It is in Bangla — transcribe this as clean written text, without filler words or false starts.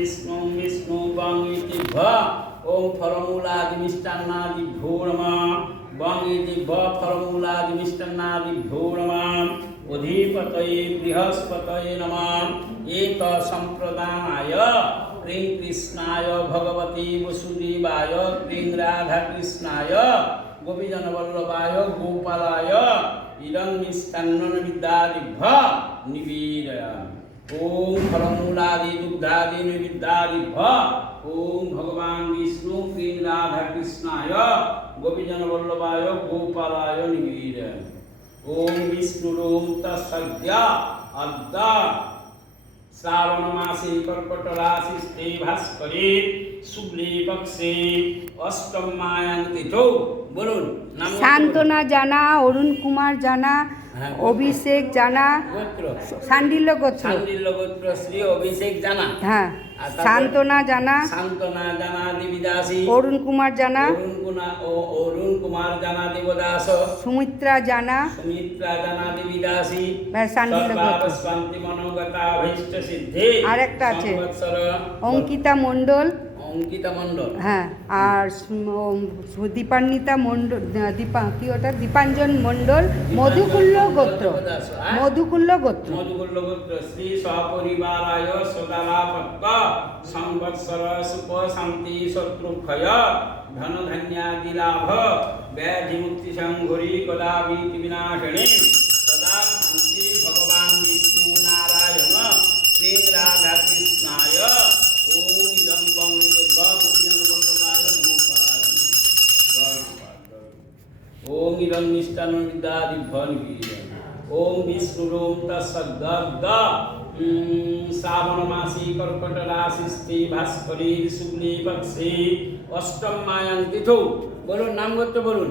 विष्णुं विष्णुवं इति भ ओम फलमूलादिमिष्टान्नादिभ्यो नमः वं इति भ फलमूलादिमिष्टान्नादिभ्यो नमः अधिपतये बृहस्पतये नमः एक संप्रदानाय क्रीं कृष्णाय भगवती वसुदेवाय क्रीं राधाकृष्णाय गोपीजनवल्लभाय गोपालाय इदं मिष्टान्नं विद्यादिभ्य निवेदयामि। ओम फलमूलादि दुग्धादि निवेद्यादिभ्य ओम भगवान विष्णु क्रीं राधाकृष्णाय गोपीजनवल्लभाय गोपालाय निवेदयामि। ओम विष्णुरोम तत्सद्य अद्य श्रावण मासे कर्कट राशि भास्करे शुक्ले पक्षे अष्टमायां तिथौ बोलুন শান্তনা জানা, অরুণ কুমার জানা, অভিষেক জানা, গোত্র সান্ডিল্য গোত্র। শান্ডিল্য গোত্র শ্রী অভিষেক জানা, হ্যাঁ, শান্তনা জানা, শান্তনা জানা দেবীদাসী, অরুণ কুমার জানা, অরুণ কুমার জানা দেবদাস, সুমিত্রা জানা, সুমিত্রা জানা দেবীদাসী, শান্ডিল্য গোত্র। শান্তি মনোগতা অভীষ্ট সিদ্ধি। আর একটা আছে সংবৎসর অঙ্কিতা মণ্ডল, অঙ্কিতা মণ্ডল, হ্যাঁ, আর দীপান্বিতা মণ্ডল, দীপাঞ্জন মণ্ডল, মধুকুল্ল গোত্র, মধুকুল্ল গোত্র। মধুকুল্ল গোত্র শ্রী সপরিবারায় সদালাপত্ত সংবৎসর সুখ শান্তি শত্রুক্ষয় ধন ধান্যাদি লাভ ব্যাধি মুক্তি সংঘরি কদাবিতি বিনাশিনী সদা শান্তি ভগবান বিষ্ণু নারায়ণ শ্রী রাধা কৃষ্ণায় ওম ইদং বঙ্গে বঙ্গবন্ধবায় গোপালায় ओम इदं मिष्टान्नं विद्यादिभ्यो निवेदयामि। ओम विष्णुरोम तत्सद्य श्रावण मासे कर्कट राशि भास्करे शुक्ले पक्षे अष्टमायां तिथौ बोलুন नाम गोत्र बोलুন।